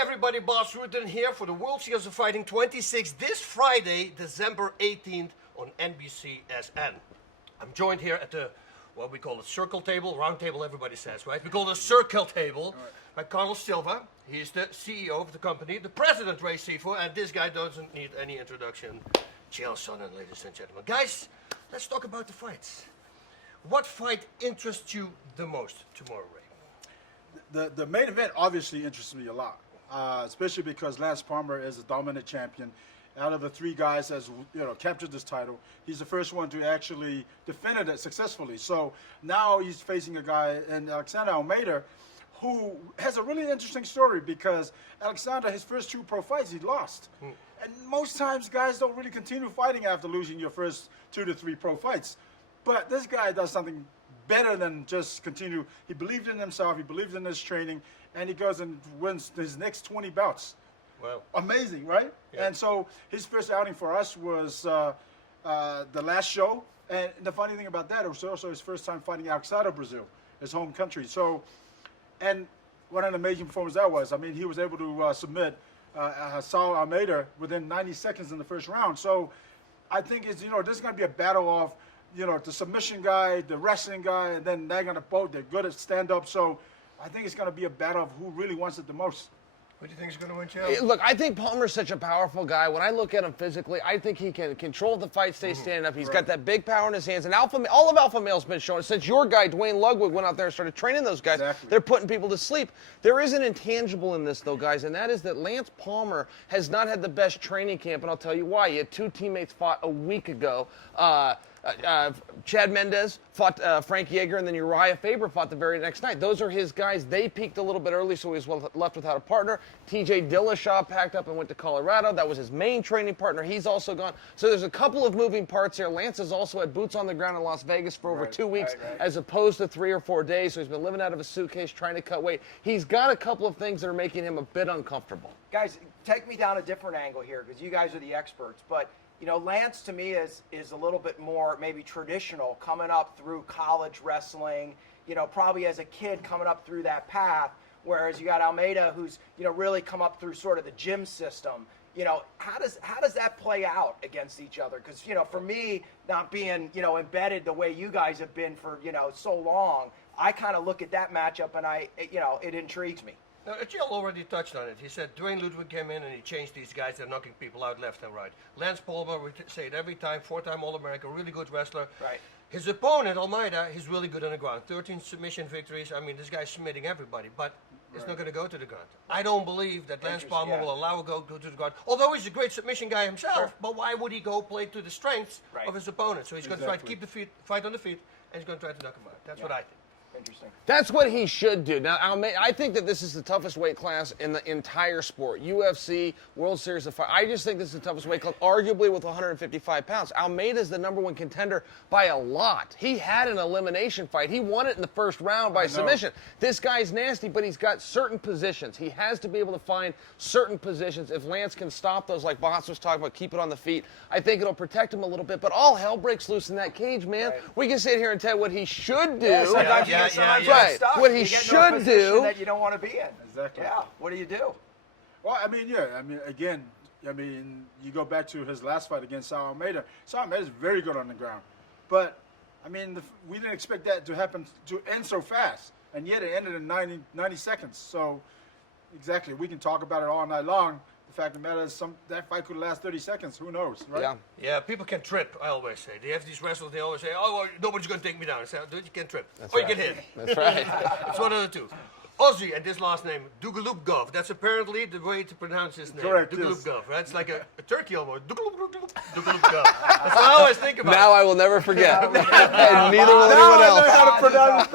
everybody, Boss Rutten here for the World Series of Fighting 26 this Friday, December 18th on NBCSN. I'm joined here at the, what we call a circle table, round table everybody says, right? We call it a circle table by Carlos Silva. He's the CEO of the company, the president, Ray Sefo, and this guy doesn't need any introduction. Chael, Sonnen, ladies and gentlemen. Guys, let's talk about the fights. What fight interests you the most tomorrow, Ray? The main event obviously interests me a lot, especially because Lance Palmer is a dominant champion. Out of the three guys that has captured this title, he's the first one to actually defend it successfully. So now he's facing a guy in Alexander Almeida, who has a really interesting story because Alexander, his first two pro fights, he lost. And most times guys don't really continue fighting after losing your first 2 to 3 pro fights. But this guy does something better than just continue. He believed in himself, he believed in his training, and he goes and wins his next 20 bouts. Wow. Amazing, right? Yeah. And so his first outing for us was the last show. And the funny thing about that, it was also his first time fighting outside of Brazil, his home country. So, and what an amazing performance that was. I mean, he was able to submit Saul Almeida within 90 seconds in the first round. So I think it's, this is going to be a battle of, the submission guy, the wrestling guy, and then they're going to both, they're good at stand-up. So I think it's going to be a battle of who really wants it the most. What do you think is going to win, Chael? Look, I think Palmer's such a powerful guy. When I look at him physically, I think he can control the fight, stay standing up. He's got that big power in his hands. And all of Alpha Male's been showing. Since your guy, Dwayne Ludwig, went out there and started training those guys, they're putting people to sleep. There is an intangible in this, though, guys, and that is that Lance Palmer has not had the best training camp, and I'll tell you why. He had 2 teammates fought a week ago. Chad Mendez fought Frank Yeager, and then Uriah Faber fought the very next night. Those are his guys. They peaked a little bit early, so he was left without a partner. TJ Dillashaw packed up and went to Colorado. That was his main training partner. He's also gone. So there's a couple of moving parts here. Lance has also had boots on the ground in Las Vegas for over 2 weeks, as opposed to 3 or 4 days. So he's been living out of a suitcase trying to cut weight. He's got a couple of things that are making him a bit uncomfortable. Guys, take me down a different angle here, because you guys are the experts. But Lance to me is a little bit more maybe traditional, coming up through college wrestling, probably as a kid coming up through that path, whereas you got Almeida who's, really come up through sort of the gym system. How does that play out against each other? Because, for me, not being, embedded the way you guys have been for, so long, I kind of look at that matchup and it intrigues me. Now, Chael already touched on it. He said Dwayne Ludwig came in and he changed these guys. They're knocking people out left and right. Lance Palmer, we say it every time, 4-time All-America, really good wrestler. Right. His opponent, Almeida, he's really good on the ground. 13 submission victories. I mean, this guy's submitting everybody, but it's not going to go to the ground. I don't believe that Lance Palmer will allow a go to the ground. Although he's a great submission guy himself, but why would he go play to the strengths of his opponent? So he's going to try to keep the fight on the feet, and he's going to try to knock him out. That's what I think. Interesting. That's what he should do. Now, I think that this is the toughest weight class in the entire sport. UFC, World Series of Fight. I just think this is the toughest weight class, arguably with 155 pounds. Almeida's the #1 contender by a lot. He had an elimination fight. He won it in the first round by submission. This guy's nasty, but he's got certain positions. He has to be able to find certain positions. If Lance can stop those, like Boss was talking about, keep it on the feet, I think it'll protect him a little bit. But all hell breaks loose in that cage, man. We can sit here and tell what he should do. Right. What he should do that you don't want to be in. Exactly. Yeah. What do you do? Well, again, you go back to his last fight against Saul Almeida. Saul Almeida is very good on the ground, but we didn't expect that to happen to end so fast, and yet it ended in 90 seconds. So, exactly, we can talk about it all night long. The fact of the matter is, that fight could last 30 seconds. Who knows, right? Yeah, people can trip, I always say. They have these wrestlers, they always say, oh, well, nobody's going to take me down. I say, dude, you can trip. That's or right. you can hit. That's right. It's one of the two. Aussie, and this last name, Dugalupgov. That's apparently the way to pronounce his name. Correct, Dugalupgov. Right? It's like a turkey almost. Dugalupgov. That's what I always think about. Now I will never forget. And neither will anyone else.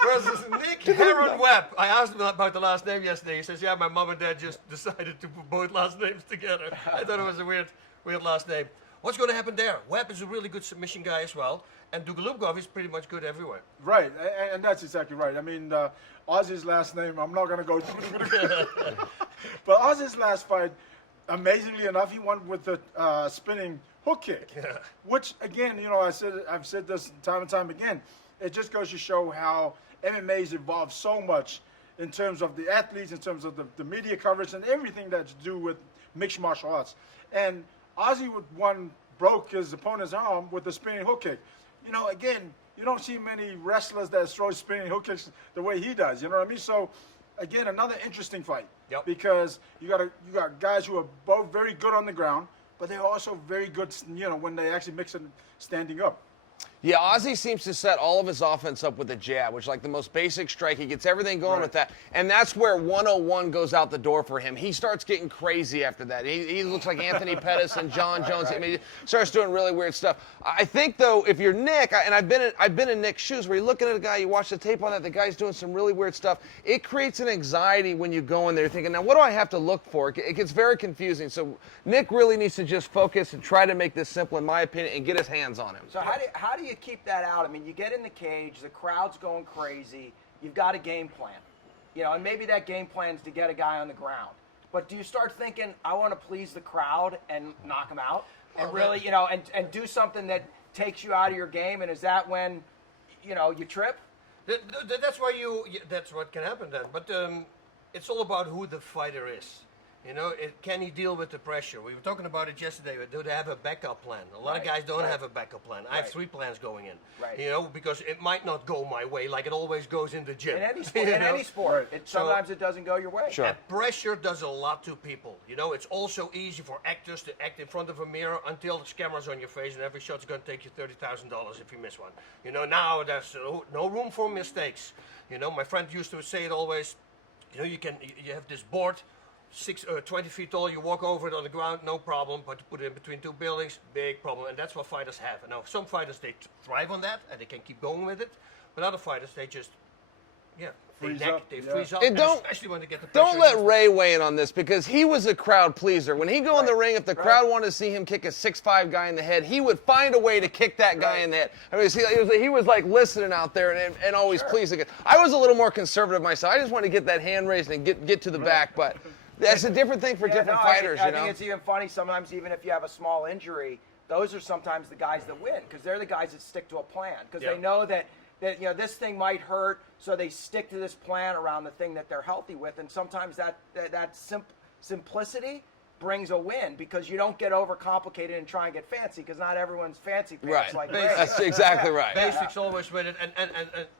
Versus Nick Heron Webb. I asked him about the last name yesterday. He says, yeah, my mom and dad just decided to put both last names together. I thought it was a weird last name. What's going to happen there? Webb is a really good submission guy as well. And Dugalupgov is pretty much good everywhere. Right, and that's exactly right. Ozzy's last name, I'm not going to go but Ozzy's last fight, amazingly enough, he won with the spinning hook kick, which, again, I've said this time and time again, it just goes to show how MMA's evolved so much in terms of the athletes, in terms of the media coverage, and everything that's to do with mixed martial arts. And Ozzy broke his opponent's arm with a spinning hook kick. You know, again, you don't see many wrestlers that throw spinning hook kicks the way he does. You know what I mean? So, again, another interesting fight. Yep. Because you got guys who are both very good on the ground, but they're also very good, you know, when they actually mix it standing up. Yeah, Ozzy seems to set all of his offense up with a jab, which is like the most basic strike. He gets everything going with that. And that's where 101 goes out the door for him. He starts getting crazy after that. He looks like Anthony Pettis and John Jones. I mean, he starts doing really weird stuff. I think, though, if you're Nick, and I've been in Nick's shoes, where you're looking at a guy, you watch the tape on that, the guy's doing some really weird stuff. It creates an anxiety when you go in there thinking, now, what do I have to look for? It gets very confusing. So Nick really needs to just focus and try to make this simple, in my opinion, and get his hands on him. So how do you keep that out? I mean, you get in the cage, the crowd's going crazy. You've got a game plan, you know, and maybe that game plan is to get a guy on the ground. But do you start thinking, I want to please the crowd and knock him out, and really, you know, and do something that takes you out of your game? And is that when, you know, you trip? That's that's what can happen then. But it's all about who the fighter is. You know, can he deal with the pressure? We were talking about it yesterday. Do they have a backup plan? A lot of guys don't have a backup plan. I have 3 plans going in. Right. You know, because it might not go my way like it always goes in the gym. In any sport, sometimes it doesn't go your way. Sure. And pressure does a lot to people. You know, it's also easy for actors to act in front of a mirror until the camera's on your face, and every shot's going to take you $30,000 if you miss one. You know, now there's no room for mistakes. You know, my friend used to say it always. You know, you have this board. 20 feet tall, you walk over it on the ground, no problem, but to put it in between 2 buildings, big problem, and that's what fighters have. And now some fighters, they thrive on that, and they can keep going with it, but other fighters, they just, freeze up, And especially when they get the pressure. Don't let Ray weigh in on this, because he was a crowd pleaser. When he go in the ring, if the crowd wanted to see him kick a 6'5" guy in the head, he would find a way to kick that guy in the head. I mean, he was like listening out there and always pleasing it. I was a little more conservative myself. I just wanted to get that hand raised and get to the back, but that's a different thing for different fighters, I think it's even funny sometimes, even if you have a small injury, those are sometimes the guys that win, because they're the guys that stick to a plan, because they know that you know, this thing might hurt, so they stick to this plan around the thing that they're healthy with, and sometimes that simplicity brings a win, because you don't get overcomplicated and try and get fancy, because not everyone's fancy pants like Ray. That's exactly right. Basics always win it, and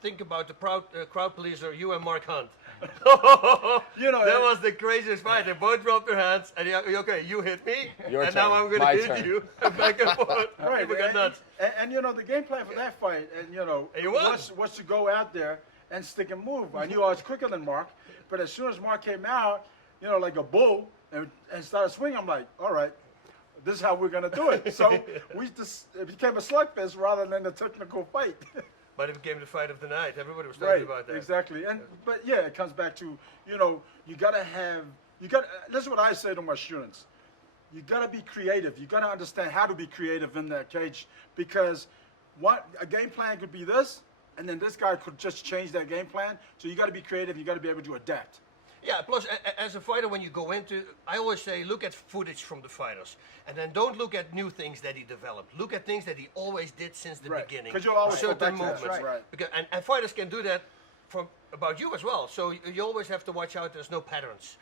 think about the crowd pleaser, you and Mark Hunt. You know, that was the craziest fight. They both dropped their hands, and okay, you hit me, Your and turn. now I'm going to hit you. Back and forth. Right, People got nuts. And you know, the game plan for that fight, and you know, was to go out there and stick and move. I knew I was quicker than Mark, but as soon as Mark came out, you know, like a bull, and started swinging, I'm like, all right, this is how we're going to do it. So it became a slugfest rather than a technical fight. But it became the fight of the night. Everybody was talking about that. Exactly. But yeah, it comes back to, you know, this is what I say to my students. You got to be creative. You got to understand how to be creative in that cage, because a game plan could be this, and then this guy could just change that game plan. So you got to be creative. You got to be able to adapt. Yeah, plus, as a fighter, when you go into, I always say, look at footage from the fighters. And then don't look at new things that he developed. Look at things that he always did since the beginning. Because you'll always certain go back to movements. that. Right. Because, and fighters can do that about you as well. So you always have to watch out there's no patterns.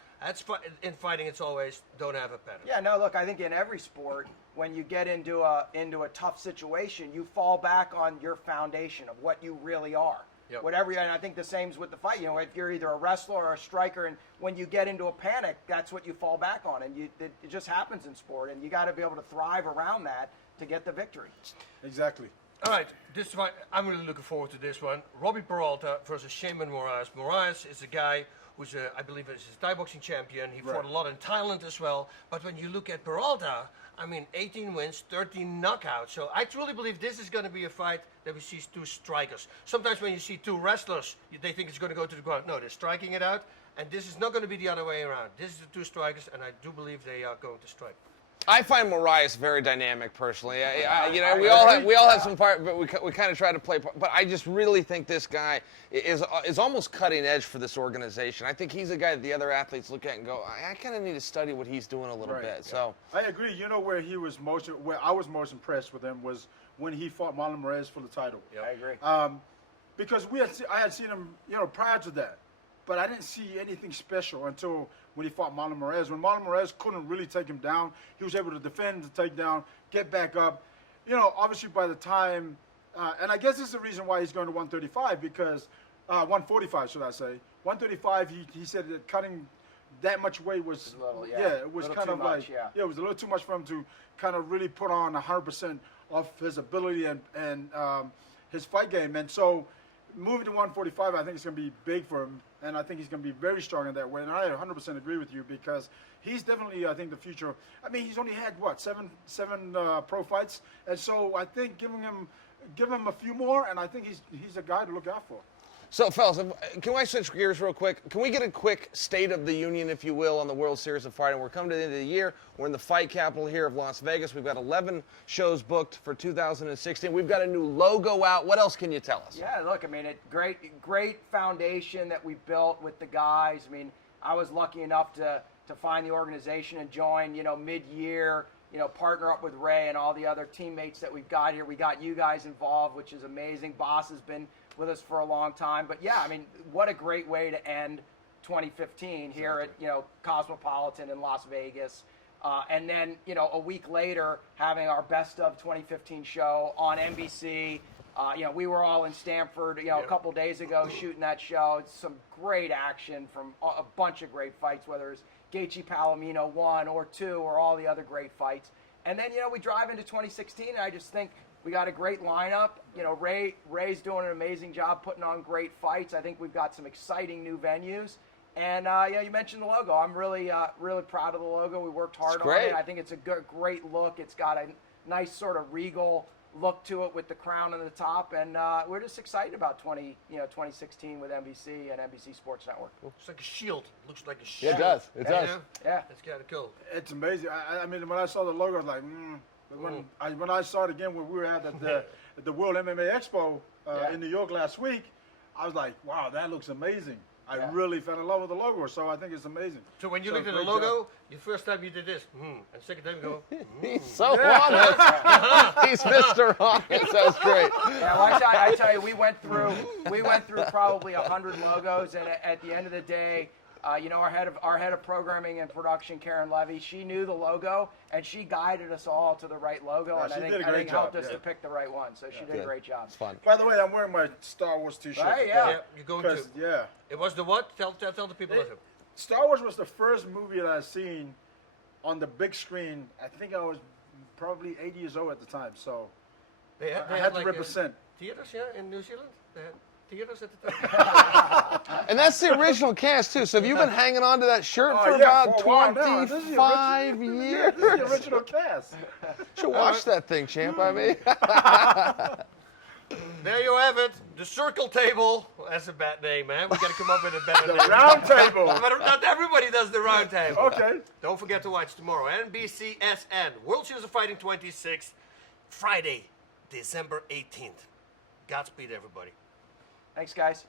In fighting, it's always don't have a pattern. Yeah, no, look, I think in every sport, when you get into a tough situation, you fall back on your foundation of what you really are. Yep. Whatever, and I think the same's with the fight. You know, if you're either a wrestler or a striker, and when you get into a panic, that's what you fall back on, and it just happens in sport, and you got to be able to thrive around that to get the victory. Exactly. All right, this fight, I'm really looking forward to this one. Robbie Peralta versus Shaman Moraes. Moraes is a guy who's, I believe, is a Thai boxing champion. He fought a lot in Thailand as well. But when you look at Peralta, I mean, 18 wins, 13 knockouts. So I truly believe this is going to be a fight that we see 2 strikers. Sometimes when you see 2 wrestlers, they think it's going to go to the ground. No, they're striking it out. And this is not going to be the other way around. This is the 2 strikers, and I do believe they are going to strike. I find Moraes very dynamic personally. You know, we all have some fire, but we kind of try to play. But I just really think this guy is almost cutting edge for this organization. I think he's a guy that the other athletes look at and go, I kind of need to study what he's doing a little bit. So I agree. You know where I was most impressed with him was when he fought Marlon Moraes for the title. Yep. I agree. Because I had seen him, you know, prior to that. but I didn't see anything special until when he fought Marlon Moraes. When Marlon Moraes couldn't really take him down, he was able to defend the takedown, get back up. You know, obviously by the time, and I guess this is the reason why he's going to 135 because 145, should I say? 135. He said that cutting that much weight was it was kind of like it was a little too much for him to kind of really put on 100% of his ability and his fight game. And so moving to 145, I think it's going to be big for him, and I think he's going to be very strong in that way. And I 100% agree with you because he's definitely, I think, the future. I mean, he's only had what seven pro fights, and so I think give him a few more, and I think he's a guy to look out for. So, fellas, can I switch gears real quick? Can we get a quick state of the union, if you will, on the World Series of Fighting? We're coming to the end of the year. We're in the fight capital here of Las Vegas. We've got 11 shows booked for 2016. We've got a new logo out. What else can you tell us? Yeah, look, I mean, great foundation that we built with the guys. I mean, I was lucky enough to find the organization and join, mid-year, partner up with Ray and all the other teammates that we've got here. We got you guys involved, which is amazing. Boss has been with us for a long time. But yeah, I mean, what a great way to end 2015 here at, Cosmopolitan in Las Vegas. And then, a week later, having our best of 2015 show on NBC. We were all in Stanford, a couple days ago shooting that show. It's some great action from a bunch of great fights, whether it's Gaethje Palomino 1 or 2 or all the other great fights. And then, we drive into 2016, and I just think we got a great lineup. Ray's doing an amazing job putting on great fights. I think we've got some exciting new venues. And, you mentioned the logo. I'm really proud of the logo. We worked hard on it. I think it's a great look. It's got a nice sort of regal look to it with the crown on the top. And we're just excited about 2016 with NBC and NBC Sports Network. It's like a shield. Looks like a shield. It does. It does. Yeah. It's kind of cool. It's amazing. I mean, when I saw the logo, I was like, When I saw it again when we were at the World MMA Expo in New York last week, I was like, wow, that looks amazing. I really fell in love with the logo, so I think it's amazing. So when you looked at the logo, the first time you did this, and second time you go, He's so honest. He's Mr. Honest. That's great. Yeah, well, I tell you, we went through probably 100 logos, and at the end of the day, our head of programming and production, Karen Levy, she knew the logo and she guided us all to the right logo, and I think helped us to pick the right one. So she did a great job. It's fun. By the way, I'm wearing my Star Wars T-shirt. Right, yeah, you're going to. Yeah. It was the what? Tell the people. Star Wars was the first movie that I seen on the big screen. I think I was probably 8 years old at the time, so They I had to represent. Theaters, in New Zealand. They had theaters at the time. And that's the original cast, too. So have you been hanging on to that shirt for yeah, about for a while now. This is the 25 years? This is the original cast. Should watch that thing, champ. I mean. There you have it. The Circle Table. That's a bad name, man. We got to come up with a better name. The Round Table. But not everybody does the Round Table. Okay. Don't forget to watch tomorrow. NBCSN. World Series of Fighting 26. Friday, December 18th. Godspeed, everybody. Thanks, guys.